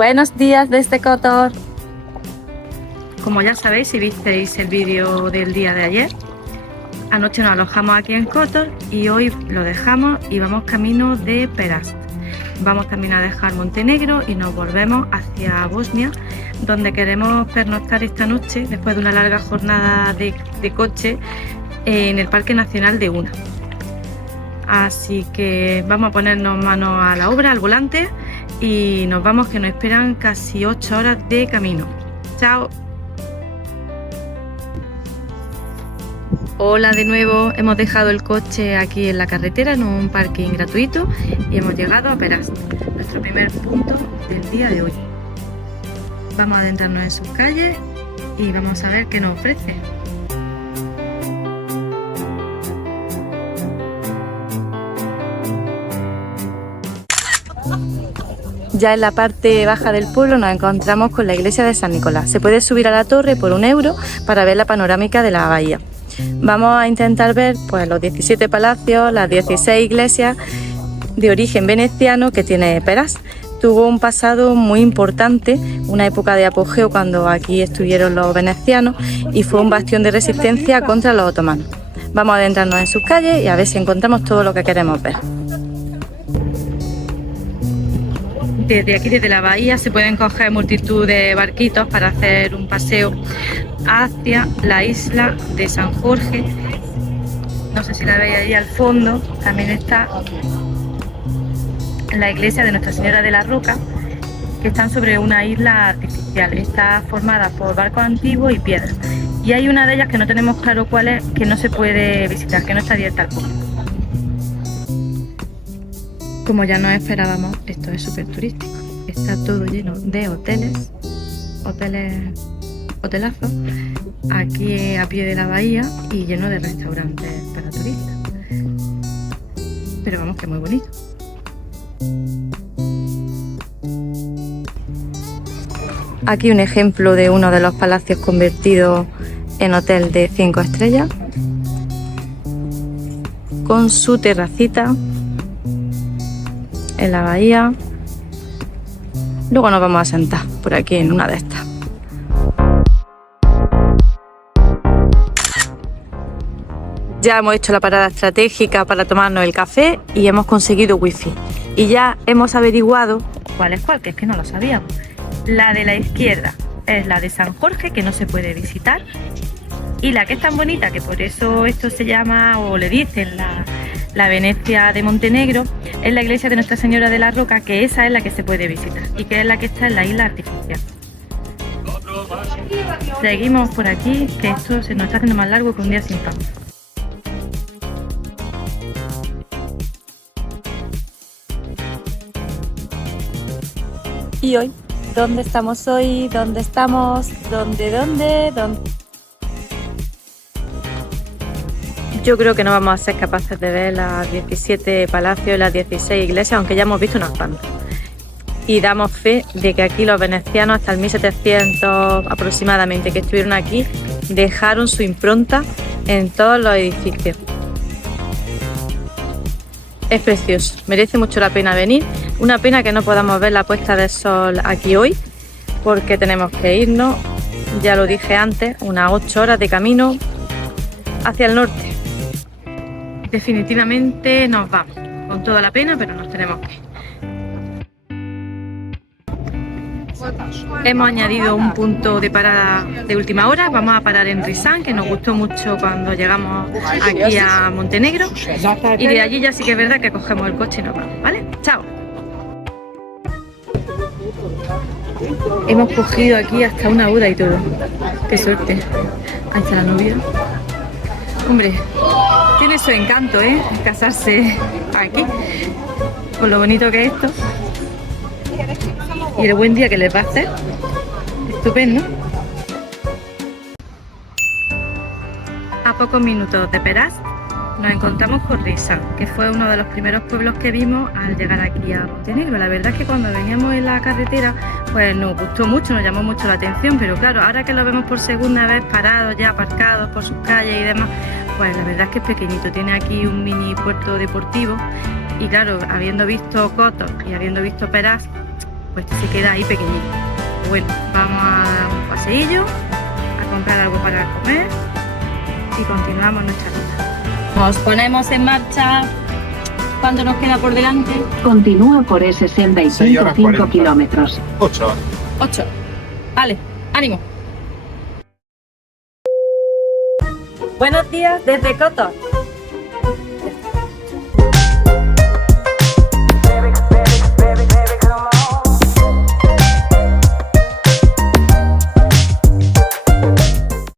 Buenos días desde Kotor. Como ya sabéis, si visteis el vídeo del día de ayer, anoche nos alojamos aquí en Kotor y hoy lo dejamos y vamos camino de Perast. Vamos también a dejar Montenegro y nos volvemos hacia Bosnia, donde queremos pernoctar esta noche después de una larga jornada de coche en el Parque Nacional de Una. Así que vamos a ponernos manos a la obra, al volante, y nos vamos, que nos esperan casi 8 horas de camino. ¡Chao! Hola de nuevo, hemos dejado el coche aquí en la carretera en un parking gratuito y hemos llegado a Perast, nuestro primer punto del día de hoy. Vamos a adentrarnos en sus calles y vamos a ver qué nos ofrece. Ya en la parte baja del pueblo nos encontramos con la iglesia de San Nicolás. Se puede subir a la torre por €1 para ver la panorámica de la bahía. Vamos a intentar ver pues, los 17 palacios, las 16 iglesias de origen veneciano que tiene Perast. Tuvo un pasado muy importante, una época de apogeo cuando aquí estuvieron los venecianos y fue un bastión de resistencia contra los otomanos. Vamos a adentrarnos en sus calles y a ver si encontramos todo lo que queremos ver. Desde aquí, desde la bahía, se pueden coger multitud de barquitos para hacer un paseo hacia la isla de San Jorge. No sé si la veis ahí al fondo, también está la iglesia de Nuestra Señora de la Roca, que están sobre una isla artificial. Está formada por barcos antiguos y piedras. Y hay una de ellas que no tenemos claro cuál es, que no se puede visitar, que no está abierta al público. Como ya nos esperábamos, esto es súper turístico. Está todo lleno de hotelazos, aquí a pie de la bahía y lleno de restaurantes para turistas. Pero vamos, que muy bonito. Aquí un ejemplo de uno de los palacios convertidos en hotel de 5 estrellas, con su terracita en la bahía. Luego nos vamos a sentar por aquí en una de estas. Ya hemos hecho la parada estratégica para tomarnos el café y hemos conseguido wifi. Y ya hemos averiguado ¿Cuál es cuál? Que es que no lo sabíamos. La de la izquierda es la de San Jorge, que no se puede visitar. Y la que es tan bonita, que por eso esto se llama, o le dicen, la Venecia de Montenegro, es la iglesia de Nuestra Señora de la Roca, que esa es la que se puede visitar y que es la que está en la isla artificial. Seguimos por aquí, que esto se nos está haciendo más largo que un día sin pan. ¿y hoy? ¿Dónde estamos hoy? ¿Dónde estamos? ¿Dónde? Yo creo que no vamos a ser capaces de ver las 17 palacios y las 16 iglesias, aunque ya hemos visto unas cuantas. Y damos fe de que aquí los venecianos, hasta el 1700 aproximadamente, que estuvieron aquí, dejaron su impronta en todos los edificios. Es precioso, merece mucho la pena venir. Una pena que no podamos ver la puesta de sol aquí hoy, porque tenemos que irnos, ya lo dije antes, unas 8 horas de camino hacia el norte. Definitivamente nos vamos, con toda la pena, pero nos tenemos que ir. Hemos añadido un punto de parada de última hora. Vamos a parar en Rizán, que nos gustó mucho cuando llegamos aquí a Montenegro. Y de allí ya sí que es verdad que cogemos el coche y nos vamos, ¿vale? ¡Chao! Hemos cogido aquí hasta una boda y todo. ¡Qué suerte! Ahí está la novia. Hombre, tiene su encanto, ¿eh? Casarse aquí, con lo bonito que es esto. Y el buen día que les va a hacer. Estupendo. A pocos minutos de Perast nos encontramos con Rizán, que fue uno de los primeros pueblos que vimos al llegar aquí a Montenegro. La verdad es que cuando veníamos en la carretera pues nos gustó mucho, nos llamó mucho la atención, pero claro, ahora que lo vemos por segunda vez parados, ya aparcados por sus calles y demás, pues la verdad es que es pequeñito. Tiene aquí un mini puerto deportivo y claro, habiendo visto Kotor y habiendo visto Perast, pues se queda ahí pequeñito. Bueno, vamos a dar un paseillo, a comprar algo para comer y continuamos nuestra ruta. Nos ponemos en marcha. ¿Cuánto nos queda por delante? Continúa por E65 5 kilómetros. 8. 8. Vale, ánimo. Buenos días desde Cotos.